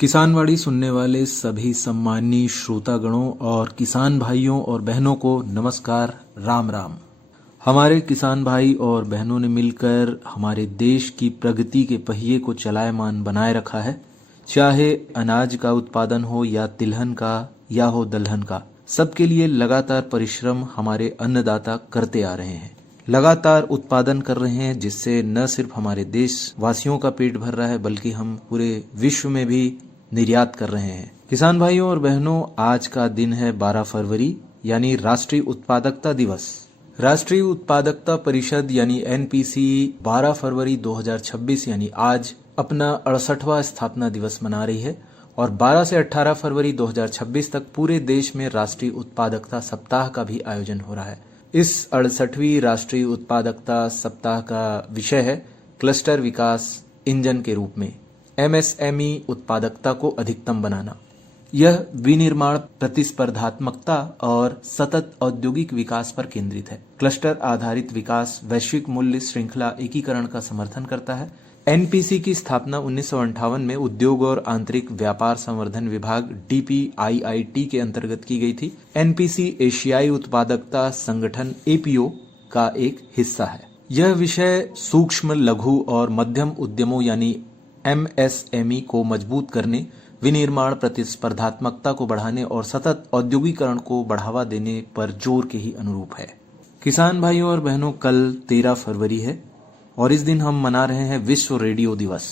किसानवाड़ी सुनने वाले सभी सम्मानीय श्रोतागणों और किसान भाइयों और बहनों को नमस्कार, राम राम। हमारे किसान भाई और बहनों ने मिलकर हमारे देश की प्रगति के पहिए को चलायमान बनाए रखा है। चाहे अनाज का उत्पादन हो या तिलहन का या हो दलहन का, सबके लिए लगातार परिश्रम हमारे अन्नदाता करते आ रहे हैं। लगातार उत्पादन कर रहे हैं, जिससे न सिर्फ हमारे देशवासियों का पेट भर रहा है बल्कि हम पूरे विश्व में भी निर्यात कर रहे हैं। किसान भाइयों और बहनों, आज का दिन है 12 फरवरी यानी राष्ट्रीय उत्पादकता दिवस। राष्ट्रीय उत्पादकता परिषद यानी एनपीसी 12 फरवरी 2026 यानी आज अपना 68वां स्थापना दिवस मना रही है और 12 से 18 फरवरी 2026 तक पूरे देश में राष्ट्रीय उत्पादकता सप्ताह का भी आयोजन हो रहा है। इस 68वीं राष्ट्रीय उत्पादकता सप्ताह का विषय है क्लस्टर विकास इंजन के रूप में एमएसएमई उत्पादकता को अधिकतम बनाना। यह विनिर्माण, प्रतिस्पर्धात्मकता और सतत औद्योगिक विकास पर केंद्रित है। क्लस्टर आधारित विकास वैश्विक मूल्य श्रृंखला एकीकरण का समर्थन करता है। एनपीसी की स्थापना 1958 में उद्योग और आंतरिक व्यापार संवर्धन विभाग डीपीआईआईटी के अंतर्गत की गई थी। एनपीसी एशियाई उत्पादकता संगठन एपीओ का एक हिस्सा है। यह विषय सूक्ष्म, लघु और मध्यम उद्यमों यानी एमएसएमई को मजबूत करने, विनिर्माण प्रतिस्पर्धात्मकता को बढ़ाने और सतत औद्योगिकरण को बढ़ावा देने पर जोर के ही अनुरूप है। किसान भाइयों और बहनों, कल 13 फरवरी है और इस दिन हम मना रहे हैं विश्व रेडियो दिवस।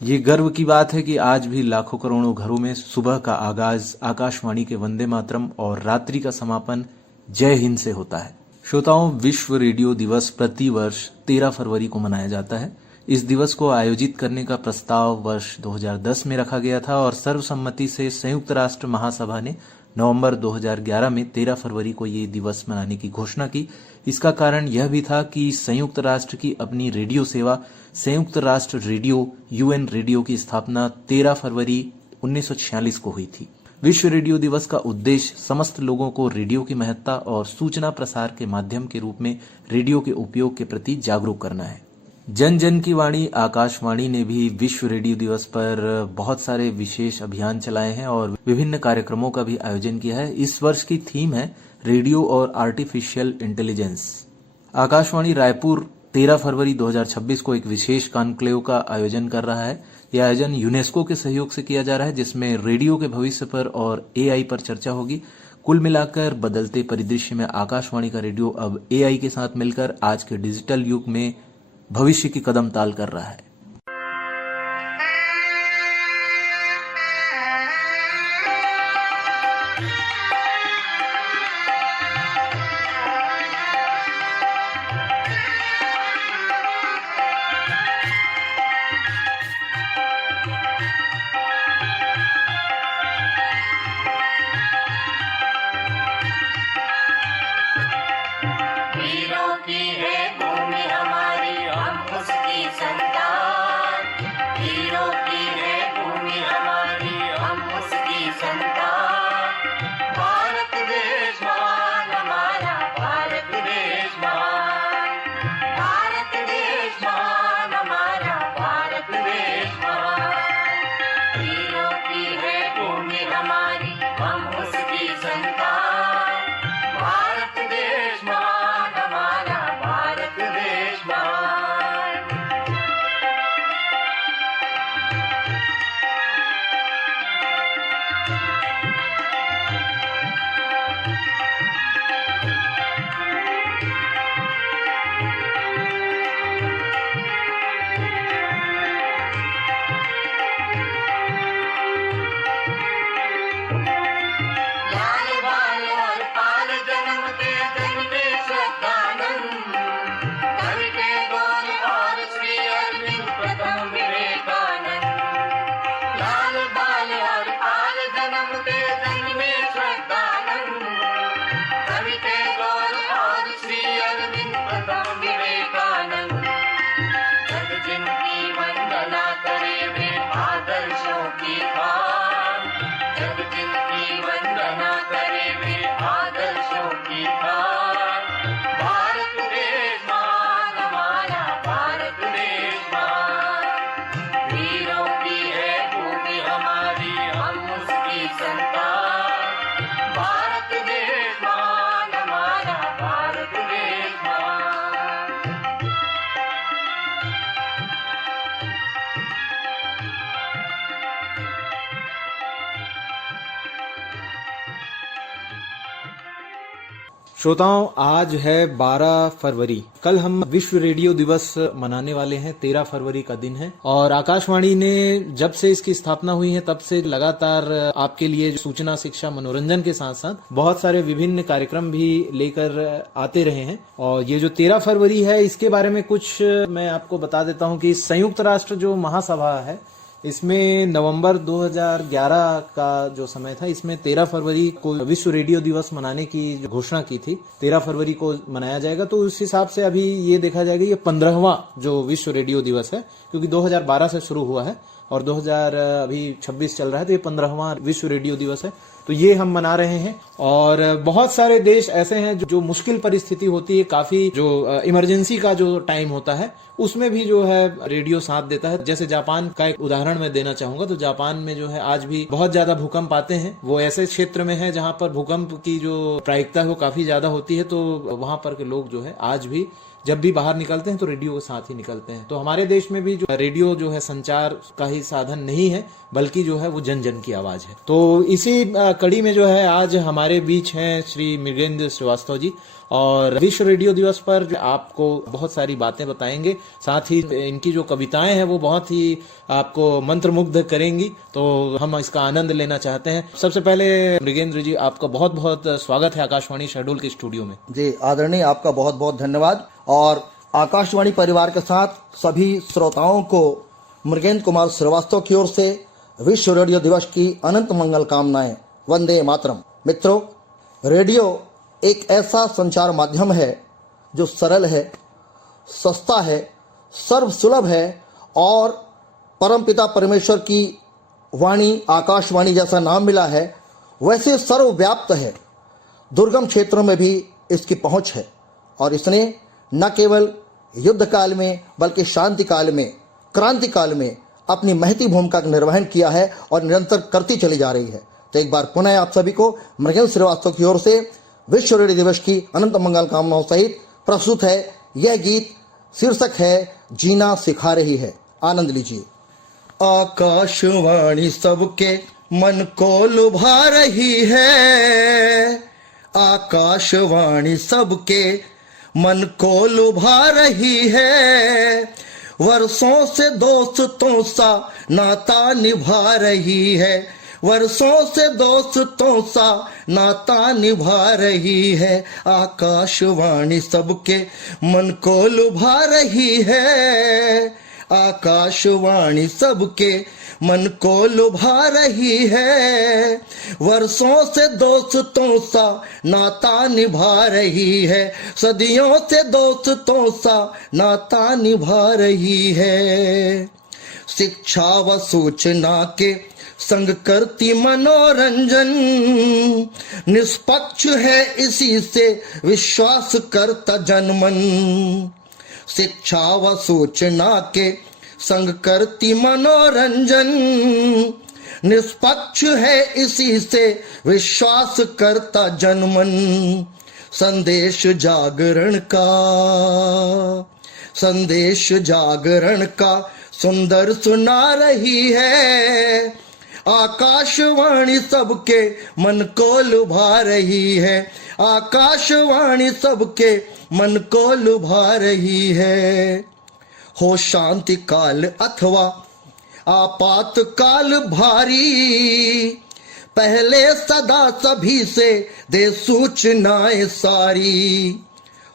ये गर्व की बात है कि आज भी लाखों करोड़ों घरों में सुबह का आगाज आकाशवाणी के वंदे मातरम और रात्रि का समापन जय हिंद से होता है। श्रोताओं, विश्व रेडियो दिवस प्रति वर्ष 13 फरवरी को मनाया जाता है। इस दिवस को आयोजित करने का प्रस्ताव वर्ष 2010 में रखा गया था और सर्वसम्मति से संयुक्त राष्ट्र महासभा ने नवंबर 2011 में 13 फरवरी को ये दिवस मनाने की घोषणा की। इसका कारण यह भी था कि संयुक्त राष्ट्र की अपनी रेडियो सेवा संयुक्त राष्ट्र रेडियो यूएन रेडियो की स्थापना 13 फरवरी 1946 को हुई थी। विश्व रेडियो दिवस का उद्देश्य समस्त लोगों को रेडियो की महत्ता और सूचना प्रसार के माध्यम के रूप में रेडियो के उपयोग के प्रति जागरूक करना है। जन जन की वाणी आकाशवाणी ने भी विश्व रेडियो दिवस पर बहुत सारे विशेष अभियान चलाए हैं और विभिन्न कार्यक्रमों का भी आयोजन किया है। इस वर्ष की थीम है रेडियो और आर्टिफिशियल इंटेलिजेंस। आकाशवाणी रायपुर 13 फरवरी 2026 को एक विशेष कॉन्क्लेव का आयोजन कर रहा है। यह आयोजन यूनेस्को के सहयोग से किया जा रहा है, जिसमें रेडियो के भविष्य पर और एआई पर चर्चा होगी। कुल मिलाकर बदलते परिदृश्य में आकाशवाणी का रेडियो अब एआई के साथ मिलकर आज के डिजिटल युग में भविष्य की कदम ताल कर रहा है। वीरों की है भूमि हमारी, हम उसकी संतान। वीरों की है भूमि हमारी, हम उसकी संतान। भारत देश महान हमारा, भारत देश महान। भारत देश महान हमारा, भारत देश महान। वीरों की है भूमि हमारी, हम उसकी संतान। भारत देश महान हमारा, भारत देश महान। लाल बाल और पाल जन्म के जन्मे श्रद्धानंद। कवि टैगोर और श्री अरविंद प्रथम विवेकानंद। लाल बाल और पाल जन्म के जन्मे श्रद्धानंद। कवि टैगोर और श्री अरविंद प्रथम विवेकानंद। जग जिनकी वंदना करे वे आदर्शों की खान। जग जिनकी वंदना करे वे आदर्शों की खान। भारत श्रोताओं, आज है 12 फरवरी। कल हम विश्व रेडियो दिवस मनाने वाले हैं। 13 फरवरी का दिन है और आकाशवाणी ने जब से इसकी स्थापना हुई है तब से लगातार आपके लिए सूचना, शिक्षा, मनोरंजन के साथ साथ बहुत सारे विभिन्न कार्यक्रम भी लेकर आते रहे हैं। और ये जो 13 फरवरी है, इसके बारे में कुछ मैं आपको बता देता हूँ कि संयुक्त राष्ट्र जो महासभा है, इसमें नवंबर 2011 का जो समय था, इसमें 13 फरवरी को विश्व रेडियो दिवस मनाने की जो घोषणा की थी, 13 फरवरी को मनाया जाएगा। तो उस हिसाब से अभी ये देखा जाएगा ये 15वां जो विश्व रेडियो दिवस है, क्योंकि 2012 से शुरू हुआ है और 2026 चल रहा है, तो ये 15वां विश्व रेडियो दिवस है। तो ये हम मना रहे हैं। और बहुत सारे देश ऐसे हैं जो मुश्किल परिस्थिति होती है, काफी जो इमरजेंसी का जो टाइम होता है, उसमें भी जो है रेडियो साथ देता है। जैसे जापान का एक उदाहरण मैं देना चाहूंगा। तो जापान में जो है आज भी बहुत ज्यादा भूकंप आते हैं। वो ऐसे क्षेत्र में है जहां पर भूकंप की जो प्रायिकता है वो काफी ज्यादा होती है। तो वहां पर के लोग जो है आज भी जब भी बाहर निकलते हैं तो रेडियो के साथ ही निकलते हैं। तो हमारे देश में भी जो रेडियो जो है संचार का ही साधन नहीं है, बल्कि जो है वो जन जन की आवाज है। तो इसी कड़ी में जो है आज हमारे बीच हैं श्री मृगेंद्र श्रीवास्तव जी, और विश्व रेडियो दिवस पर आपको बहुत सारी बातें बताएंगे। साथ ही इनकी जो कविताएं हैं वो बहुत ही आपको मंत्रमुग्ध करेंगी। तो हम इसका आनंद लेना चाहते हैं। सबसे पहले मृगेंद्र जी, आपका बहुत बहुत स्वागत है आकाशवाणी शहडोल के स्टूडियो में। जी आदरणीय, आपका बहुत बहुत धन्यवाद। और आकाशवाणी परिवार के साथ सभी श्रोताओं को मृगेंद्र कुमार श्रीवास्तव की ओर से विश्व रेडियो दिवस की अनंत मंगल कामनाएं। वंदे मातरम। मित्रों, रेडियो एक ऐसा संचार माध्यम है जो सरल है, सस्ता है, सर्वसुलभ है और परमपिता परमेश्वर की वाणी आकाशवाणी जैसा नाम मिला है वैसे सर्वव्याप्त है। दुर्गम क्षेत्रों में भी इसकी पहुंच है और इसने न केवल युद्ध काल में बल्कि शांति काल में, क्रांति काल में अपनी महती भूमिका का निर्वहन किया है और निरंतर करती चली जा रही है। तो एक बार पुनः आप सभी को मृगेंद्र श्रीवास्तव की ओर से विश्व रेडियो दिवस की अनंत मंगल कामनाओं सहित प्रस्तुत है यह गीत। शीर्षक है जीना सिखा रही है। आनंद लीजिए। आकाशवाणी सबके मन को लुभा रही है, आकाशवाणी सबके मन को लुभा रही है, वर्षों से दोस्तों सा नाता निभा रही है, वर्षों से दोस्तों सा नाता निभा रही है, आकाशवाणी सबके मन को लुभा रही है, आकाशवाणी सबके मन को लुभा रही है, वर्षों से दोस्तों सा नाता निभा रही है, सदियों से दोस्तों सा नाता निभा रही है। शिक्षा व सूचना के संग करती मनोरंजन, निष्पक्ष है इसी से विश्वास करता जनमन। शिक्षा व सूचना के संग करती मनोरंजन, निष्पक्ष है इसी से विश्वास करता जनमन। संदेश जागरण का सुंदर सुना रही है, आकाशवाणी सबके मन को लुभा रही है, आकाशवाणी सबके मन को लुभा रही है। हो शांति काल अथवा आपातकाल भारी, पहले सदा सभी से दे सूचनाएं सारी।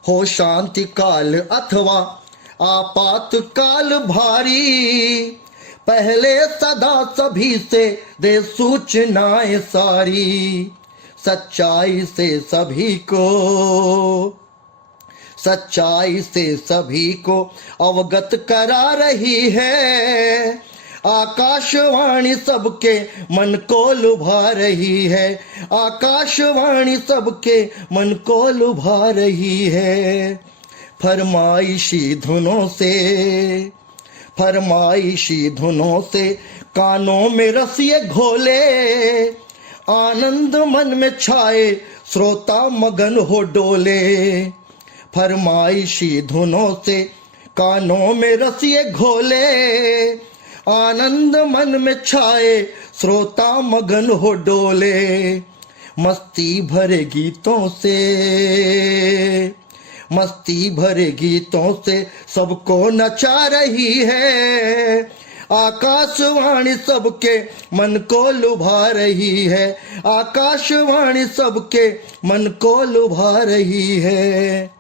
हो शांति काल अथवा आपातकाल भारी, पहले सदा सभी से दे सूचनाएं सारी। सच्चाई से सभी को अवगत करा रही है, आकाशवाणी सबके मन को लुभा रही है, आकाशवाणी सबके मन को लुभा रही है। फरमाइशी धुनों से कानों में रसिए घोले, आनंद मन में छाए श्रोता मगन हो डोले। फरमाइशी धुनों से कानों में रसिए घोले, आनंद मन में छाए श्रोता मगन हो डोले। मस्ती भरे गीतों से, मस्ती भरे गीतों से सबको नचा रही है। आकाशवाणी सबके मन को लुभा रही है, आकाशवाणी सबके मन को लुभा रही है।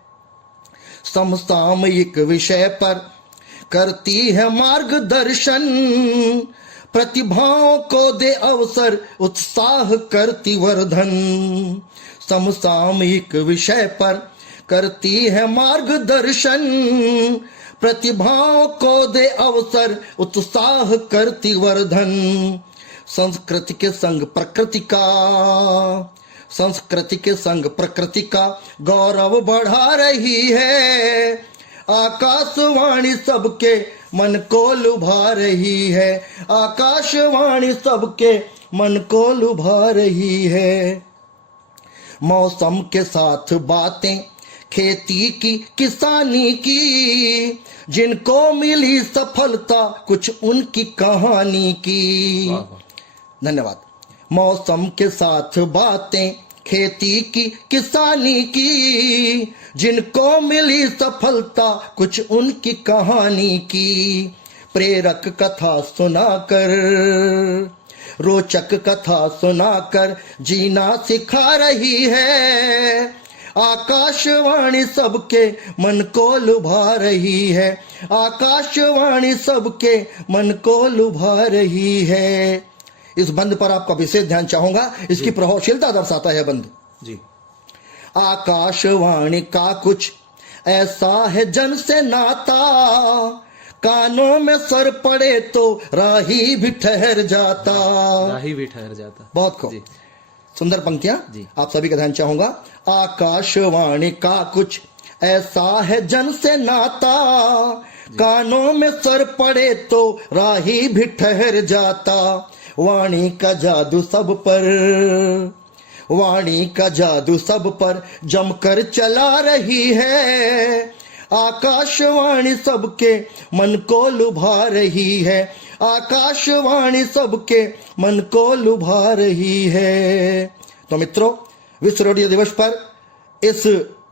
समसामयिक विषय पर करती है मार्गदर्शन, प्रतिभाओं को दे अवसर, उत्साह करती वर्धन। समसामयिक विषय पर करती है मार्गदर्शन, प्रतिभाओं को दे अवसर, उत्साह करती वर्धन। संस्कृति के संग प्रकृति का, संस्कृति के संग प्रकृति का गौरव बढ़ा रही है। आकाशवाणी सबके मन को लुभा रही है, आकाशवाणी सबके मन को लुभा रही है। मौसम के साथ बातें खेती की, किसानी की, जिनको मिली सफलता कुछ उनकी कहानी की। धन्यवाद। मौसम के साथ बातें खेती की, किसानी की, जिनको मिली सफलता कुछ उनकी कहानी की। प्रेरक कथा सुनाकर, रोचक कथा सुनाकर जीना सिखा रही है। आकाशवाणी सबके मन को लुभा रही है, आकाशवाणी सबके मन को लुभा रही है। इस बंद पर आपका विशेष ध्यान चाहूंगा, इसकी प्रभावशीलता दर्शाता है बंद जी। आकाशवाणी का कुछ ऐसा है जन से नाता, कानों में सर पड़े तो राही भी ठहर जाता। राही भी ठहर जाता। बहुत खूब, सुंदर पंक्तियां जी। आप सभी का ध्यान चाहूंगा। आकाशवाणी का कुछ ऐसा है जन से नाता, कानों में सर पड़े तो राही भी ठहर जाता। वाणी का जादू सब पर, वाणी का जादू सब पर जमकर चला रही है। आकाशवाणी सबके मन को लुभा रही है, आकाशवाणी सबके मन को लुभा रही है। तो मित्रों, विश्व रेडियो दिवस पर इस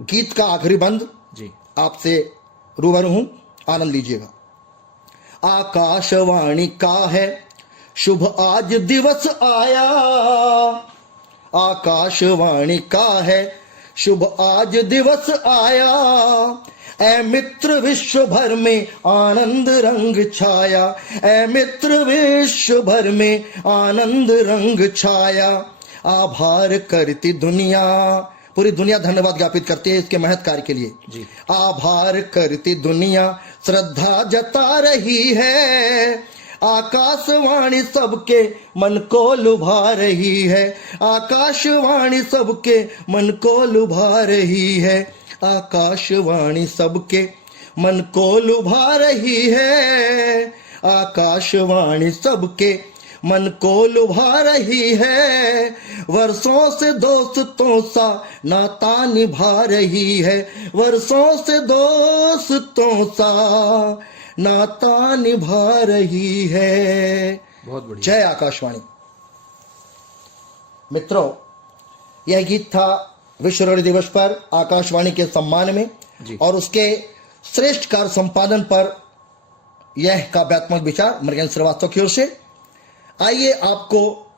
गीत का आखिरी बंद जी आपसे रूबरू हूं, आनंद लीजिएगा। आकाशवाणी का है शुभ आज दिवस आया, आकाशवाणी का है शुभ आज दिवस आया। ऐ मित्र विश्व भर में आनंद रंग छाया, ऐ मित्र विश्व भर में आनंद रंग छाया। आभार करती दुनिया, पूरी दुनिया धन्यवाद ज्ञापित करती है इसके महत् कार्य के लिए जी। आभार करती दुनिया श्रद्धा जता रही है। आकाशवाणी सबके मन को लुभा रही है, आकाशवाणी सबके मन को लुभा रही है। आकाशवाणी सबके मन को लुभा रही है, आकाशवाणी सबके मन को लुभा रही है। वर्षों से दोस्तों सा नाता निभा रही है, वर्षों से दोस्तों सा नाता निभा रही है। बहुत बढ़िया। जय आकाशवाणी। मित्रों, यह गीत था विश्व रेडियो दिवस पर आकाशवाणी के सम्मान में जी। और उसके श्रेष्ठ कार्य संपादन पर यह काव्यात्मक विचार मृगेंद्र श्रीवास्तव की ओर से। आइए आपको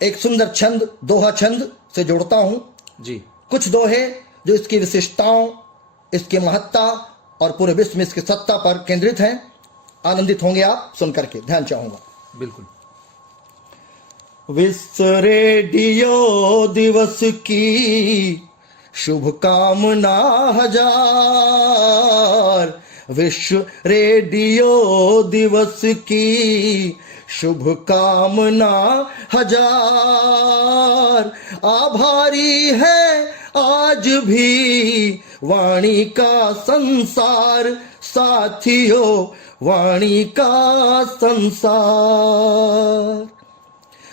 एक सुंदर छंद, दोहा छंद से जोड़ता हूं जी। कुछ दोहे जो इसकी विशिष्टताओं, इसकी महत्ता और पूरे विश्व में इसकी सत्ता पर केंद्रित हैं। आनंदित होंगे आप सुनकर के, ध्यान चाहूंगा। बिल्कुल। विश्व रेडियो दिवस की शुभकामना हजार, विश्व रेडियो दिवस की शुभकामना हजार। आभारी है आज भी वाणी का संसार, साथियों वाणी का संसार।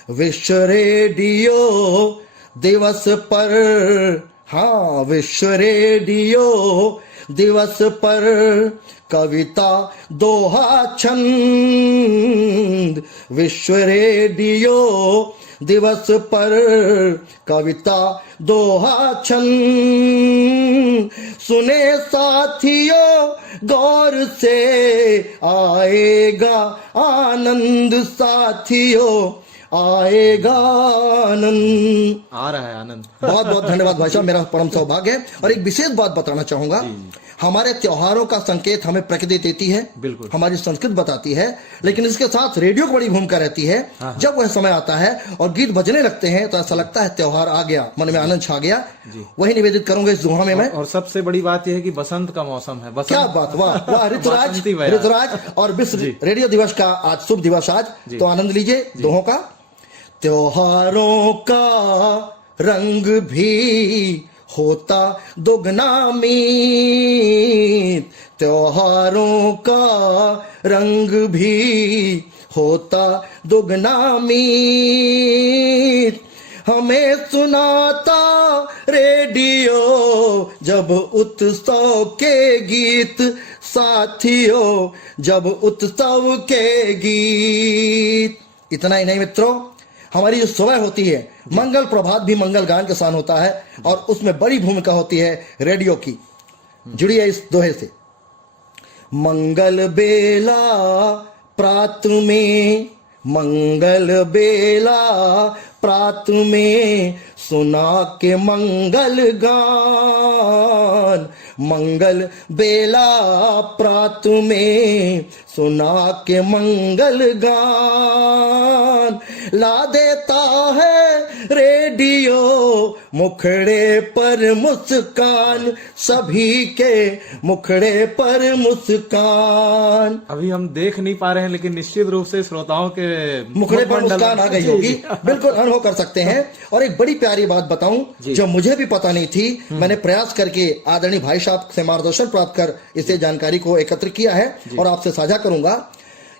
विश्व रेडियो दिवस पर, हाँ विश्व रेडियो दिवस पर कविता दोहा छंद। विश्व रेडियो दिवस पर कविता दोहा छंद सुने साथियों गौर से आएगा आनंद साथियों आएगा आनंद। आ रहा है आनंद। बहुत बहुत धन्यवाद भाई साहब, मेरा परम सौभाग्य है। और एक विशेष बात बताना चाहूंगा, हमारे त्योहारों का संकेत हमें प्रकृति देती है, बिल्कुल। हमारी संस्कृति बताती है, लेकिन इसके साथ रेडियो की बड़ी भूमिका रहती है। जब वह समय आता है और गीत बजने लगते हैं तो ऐसा लगता है त्योहार आ गया, मन में आनंद छा गया। वही निवेदित करूंगा इस दुआ में मैं। और सबसे बड़ी बात यह है कि बसंत का मौसम है। बसंत, क्या बात, वाह वाह, ऋतुराज बसंती बयार। ऋतुराज और विश्व रेडियो दिवस का आज शुभ दिवस आज, तो आनंद लीजिए दोहों का। त्योहारों का रंग भी होता दुगना मीत, त्योहारों का रंग भी होता दुगना मीत, हमें सुनाता रेडियो जब उत्सव के गीत साथियों, जब उत्सव के गीत। इतना ही नहीं मित्रों, हमारी जो सुबह होती है मंगल प्रभात भी मंगल गान के साथ होता है और उसमें बड़ी भूमिका होती है रेडियो की। जुड़िए इस दोहे से। मंगल बेला प्रात में, मंगल बेला प्रात में सुना के मंगल गान, मंगल बेला प्रात में सुना के मंगल गान, ला देता है रेडियो मुखड़े पर मुस्कान, सभी के मुखड़े पर मुस्कान। अभी हम देख नहीं पा रहे हैं, लेकिन निश्चित रूप से श्रोताओं के मुखड़े पर मुस्कान आ गई होगी, बिल्कुल अनुभव कर सकते हैं। और एक बड़ी प्यारी बात बताऊं जो मुझे भी पता नहीं थी, मैंने प्रयास करके आदरणीय भाई साहब से मार्गदर्शन प्राप्त कर इसे जानकारी को एकत्र किया है और आपसे साझा करूंगा।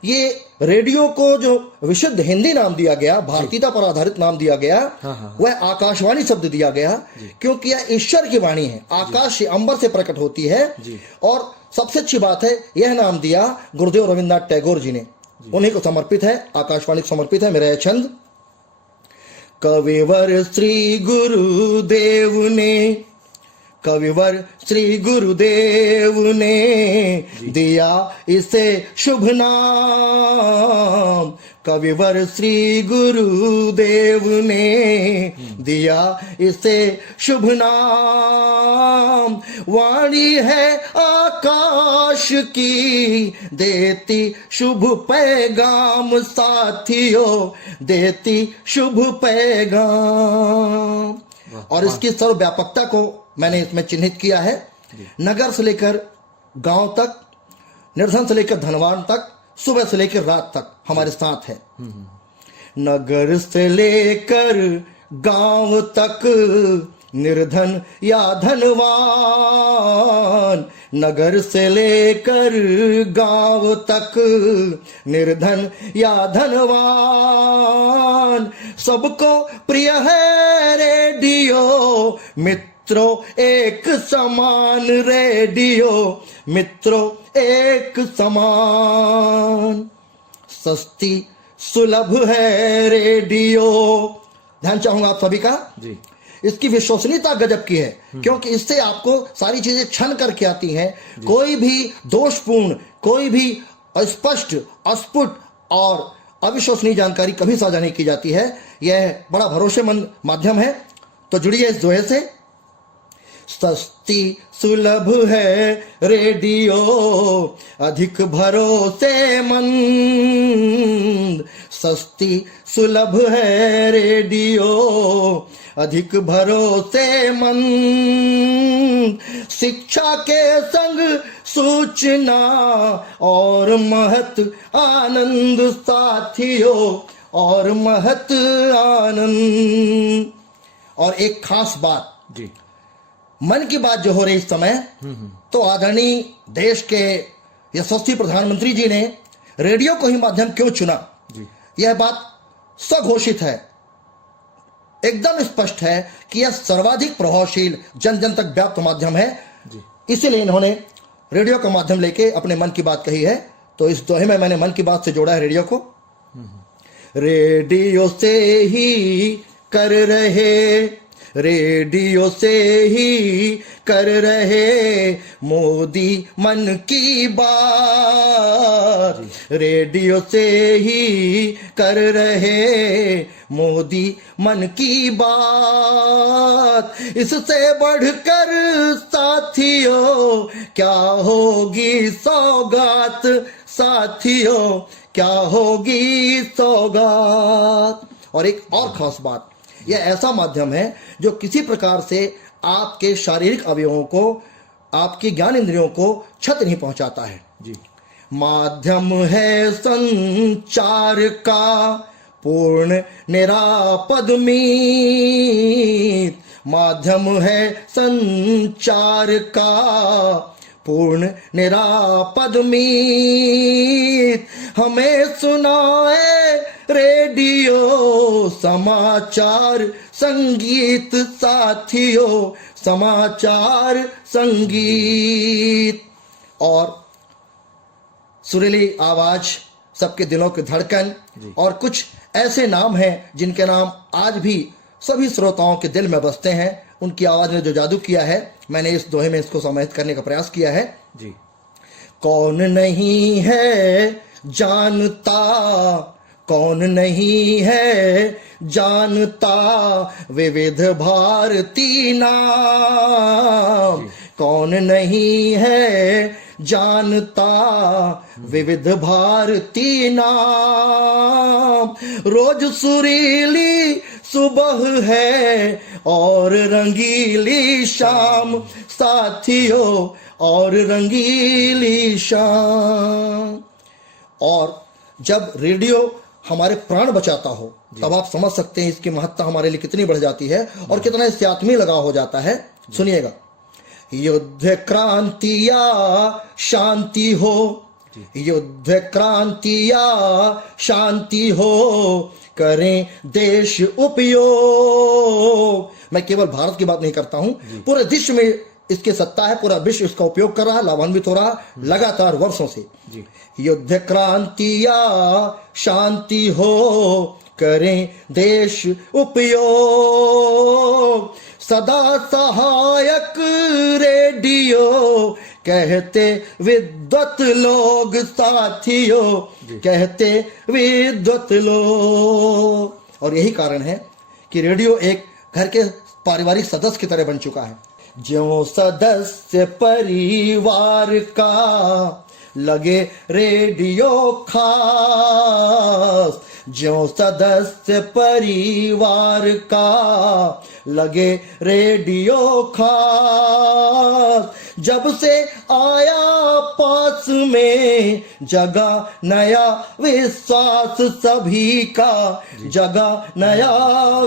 ये रेडियो को जो विशुद्ध हिंदी नाम दिया गया, भारतीयता पर आधारित नाम दिया गया, वह आकाशवाणी शब्द दिया गया, क्योंकि यह ईश्वर की वाणी है, आकाश से अंबर से प्रकट होती है। और सबसे अच्छी बात है, यह नाम दिया गुरुदेव रविन्द्रनाथ टैगोर जी ने, उन्हीं को समर्पित है, आकाशवाणी को समर्पित है। मेरा यह छंद। कविवर श्री गुरुदेव ने, कविवर श्री गुरुदेव ने दिया इसे शुभ नाम, कविवर श्री गुरुदेव ने दिया इसे शुभ नाम, वाणी है आकाश की देती शुभ पैगाम साथियों, देती शुभ पैगाम। और इसकी सर्वव्यापकता को मैंने इसमें चिन्हित किया है। नगर से लेकर गांव तक, निर्धन से लेकर धनवान तक, सुबह से लेकर रात तक हमारे साथ है। नगर से लेकर गांव तक, निर्धन या धनवान, नगर से लेकर गांव तक, निर्धन या धनवान, सबको प्रिय है रेडियो मित्रों एक समान, रेडियो मित्रों एक समान, सस्ती सुलभ है रेडियो। ध्यान चाहूंगा आप सभी का जी। इसकी विश्वसनीयता गजब की है, क्योंकि इससे आपको सारी चीजें छन करके आती हैं। कोई भी दोषपूर्ण, कोई भी अस्पष्ट, अस्फुट और अविश्वसनीय जानकारी कभी साझा नहीं की जाती है। यह बड़ा भरोसेमंद माध्यम है। तो जुड़िए इस दोहे से। सस्ती सुलभ है रेडियो अधिक भरोसेमंद, सस्ती सुलभ है रेडियो अधिक भरोसेमंद, शिक्षा के संग सूचना और महत आनंद साथियों, और महत आनंद। और एक खास बात जी, मन की बात जो हो रही इस समय, तो आदरणीय देश के यशस्वी प्रधानमंत्री जी ने रेडियो को ही माध्यम क्यों चुना, यह बात स्वघोषित है, एकदम स्पष्ट है कि यह सर्वाधिक प्रभावशील जन जन तक व्याप्त माध्यम है। इसीलिए इन्होंने रेडियो का माध्यम लेके अपने मन की बात कही है। तो इस दोहे में मैंने मन की बात से जोड़ा है रेडियो को। रेडियो से ही कर रहे, रेडियो से ही कर रहे मोदी मन की बात, रेडियो से ही कर रहे मोदी मन की बात। इससे बढ़कर साथियों क्या होगी सौगात, साथियों क्या होगी सौगात। और एक और खास बात, यह ऐसा माध्यम है जो किसी प्रकार से आपके शारीरिक अवयवों को, आपके ज्ञान इंद्रियों को क्षति नहीं पहुंचाता है। जी। माध्यम है संचार का पूर्ण निरापद मीत, माध्यम है संचार का पूर्ण निरापद मीत। हमें सुनाए रेडियो समाचार संगीत, साथियों समाचार संगीत। और सुरीली आवाज, सबके दिलों की धड़कन, और कुछ ऐसे नाम हैं जिनके नाम आज भी सभी श्रोताओं के दिल में बसते हैं। उनकी आवाज ने जो जादू किया है, मैंने इस दोहे में इसको समाहित करने का प्रयास किया है। जी। कौन नहीं है जानता, कौन नहीं है जानता विविध भारती नाम, कौन नहीं है जानता विविध भारती नाम। रोज सुरीली सुबह है और रंगीली शाम, साथियों और रंगीली शाम। और जब रेडियो हमारे प्राण बचाता हो, तब आप समझ सकते हैं इसकी महत्ता हमारे लिए कितनी बढ़ जाती है और कितना इससे आत्मीय लगाव हो जाता है। सुनिएगा। युद्ध क्रांति या शांति हो, युद्ध क्रांति या शांति हो, करें देश उपयोग। मैं केवल भारत की बात नहीं करता हूं, पूरे विश्व में इसकी सत्ता है, पूरा विश्व इसका उपयोग कर रहा है, लाभान्वित हो रहा लगातार वर्षों से। युद्ध क्रांति या शांति हो, करें देश उपयोग। सदा सहायक रेडियो कहते विद्वत लोग, साथियों कहते विद्वत लोग। और यही कारण है कि रेडियो एक घर के पारिवारिक सदस्य की तरह बन चुका है। ज्यों सदस्य परिवार का लगे रेडियो खास, ज्यों सदस्य परिवार का लगे रेडियो खास। जब से आया पास में जगा नया विश्वास, सभी का जगा नया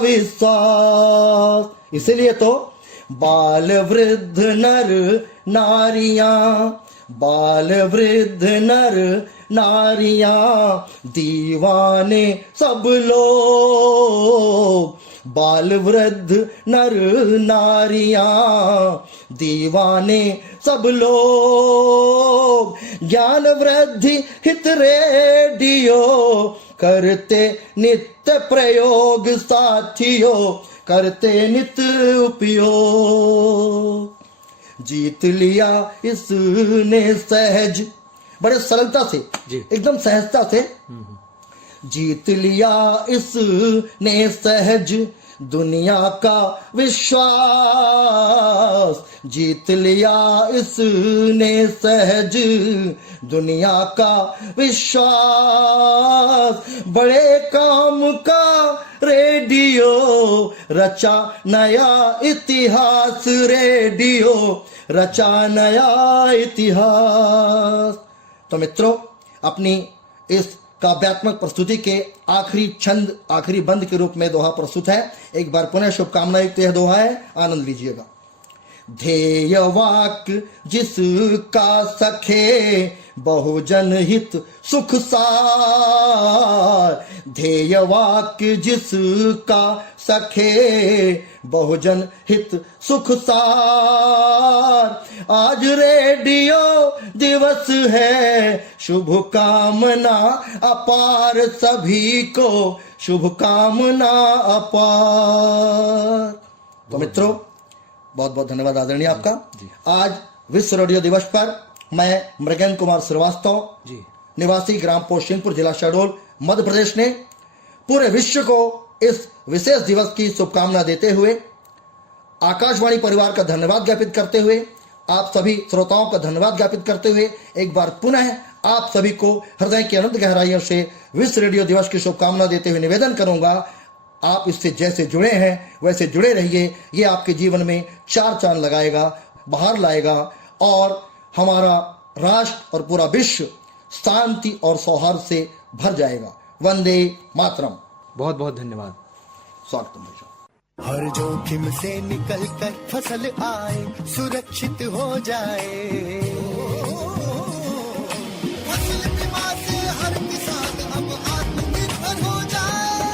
विश्वास। इसलिए तो बाल वृद्ध नर नारियां, बाल वृद्ध नर नारियां दीवाने सब लोग, बाल वृद्ध नर नारियां दीवाने सब लोग। ज्ञान वृद्धि हित रेडियो करते नित्य प्रयोग, साथियों करते नित्य उपयोग। जीत लिया इसने सहज, बड़े सरलता से, एकदम सहजता से जीत लिया इसने सहज दुनिया का विश्वास, जीत लिया इसने सहज दुनिया का विश्वास। बड़े काम का रेडियो रचा नया इतिहास, रेडियो रचा नया इतिहास। तो मित्रों, अपनी इस काव्यात्मक प्रस्तुति के आखिरी छंद, आखिरी बंद के रूप में दोहा प्रस्तुत है। एक बार पुनः शुभकामनाएं युक्त यह दोहा है, आनंद लीजिएगा। ध्येय वाक्य जिसका सखे बहुजन हित सुख सार। ध्येय वाक्य जिसका सखे बहुजन हित सुख सार। आज रेडियो दिवस है, शुभकामना अपार सभी को, शुभकामना अपार। तो मित्रों, बहुत बहुत धन्यवाद आदरणीय आपका। आज विश्व रेडियो दिवस पर मैं मृगेंद्र कुमार श्रीवास्तव निवासी ग्राम पोस्ट सिंहपुर जिला शहडोल मध्य प्रदेश ने पूरे विश्व को इस विशेष दिवस की शुभकामना देते हुए, आकाशवाणी परिवार का धन्यवाद ज्ञापित करते हुए, आप सभी श्रोताओं का धन्यवाद ज्ञापित करते हुए एक बार पुनः आप सभी को हृदय की अनंत गहराइयों से विश्व रेडियो दिवस की शुभकामना देते हुए निवेदन करूंगा, आप इससे जैसे जुड़े हैं वैसे जुड़े रहिए। ये आपके जीवन में चार चांद लगाएगा, बाहर लाएगा और हमारा राष्ट्र और पूरा विश्व शांति और सौहार्द से भर जाएगा। वंदे मातरम। बहुत बहुत धन्यवाद। स्वागतम भाई। हर जोखिम से निकल कर फसल आए, सुरक्षित हो जाए। फसल बीमा से हर किसान अब आत्मनिर्भर हो जाए।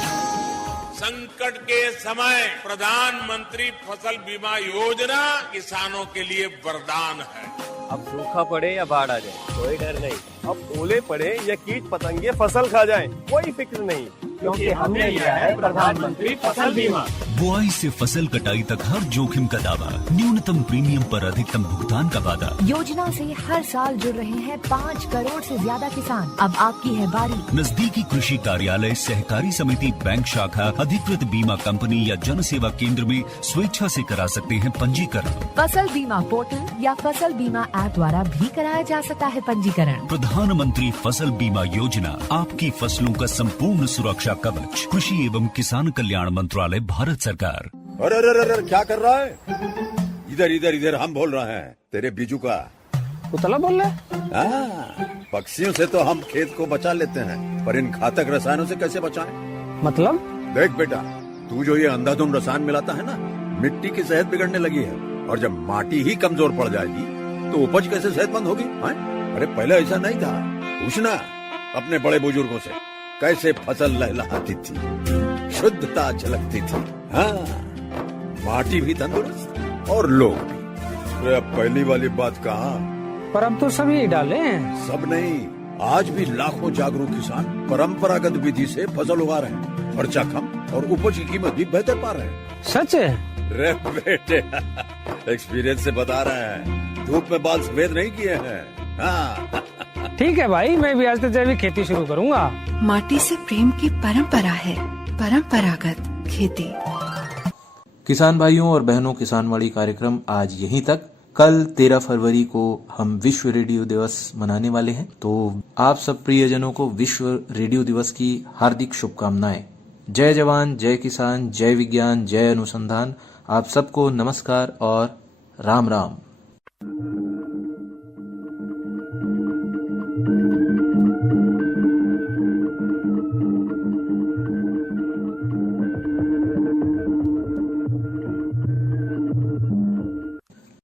संकट के समय प्रधानमंत्री फसल बीमा योजना किसानों के लिए वरदान है। अब सूखा पड़े या बाढ़ आ जाए, कोई डर नहीं। अब ओले पड़े या कीट पतंगे फसल खा जाए, कोई फिक्र नहीं, क्योंकि हमने लिया है प्रधानमंत्री फसल बीमा। बुआई से फसल कटाई तक हर जोखिम का दावा, न्यूनतम प्रीमियम पर अधिकतम भुगतान का वादा। योजना से हर साल जुड़ रहे हैं 5 करोड़ से ज्यादा किसान। अब आपकी है बारी। नजदीकी कृषि कार्यालय, सहकारी समिति, बैंक शाखा, अधिकृत बीमा कंपनी या जन सेवा केंद्र में स्वेच्छा से करा सकते हैं पंजीकरण। फसल बीमा पोर्टल या फसल बीमा ऐप द्वारा भी कराया जा सकता है पंजीकरण। प्रधानमंत्री फसल बीमा योजना, आपकी फसलों का संपूर्ण सुरक्षा कवच। कृषि एवं किसान कल्याण मंत्रालय, भारत सरकार। अरे अरे अरे क्या कर रहा है? इधर इधर इधर, हम बोल रहे हैं तेरे बीजू का। उतला बोल रहा है? पक्षियों से तो हम खेत को बचा लेते हैं, पर इन घातक रसायनों से कैसे बचाएं? मतलब? देख बेटा, तू जो ये अंधाधुंध रसायन मिलाता है ना, मिट्टी की सेहत बिगड़ने लगी है। और जब माटी ही कमजोर पड़ जाएगी तो उपज कैसे सेहतमंद होगी? अरे पहले ऐसा नहीं था। पूछना अपने बड़े बुजुर्गों से, कैसे फसल लहलहाती थी, शुद्धता झलकती थी। हाँ, माटी भी तंदुरुस्त और लोग भी। अरे अब पहली वाली बात कहाँ? पर अब तो सभी डाले हैं। सब नहीं, आज भी लाखों जागरूक किसान परंपरागत विधि से फसल उगा रहे हैं। खर्चा कम और उपज की कीमत भी बेहतर पा रहे हैं। सच है? रे बेटे, एक्सपीरियंस से बता रहे हैं, धूप में बाल सफेद नहीं किए हैं। हाँ। ठीक है भाई, मैं भी आज से जैविक खेती शुरू करूंगा। माटी से प्रेम की परंपरा है, परंपरागत खेती। किसान भाइयों और बहनों, किसानवाड़ी कार्यक्रम आज यहीं तक। कल 13 फरवरी को हम विश्व रेडियो दिवस मनाने वाले हैं, तो आप सब प्रियजनों को विश्व रेडियो दिवस की हार्दिक शुभकामनाएं। जय जवान, जय किसान, जय विज्ञान, जय अनुसंधान। आप सबको नमस्कार और राम राम।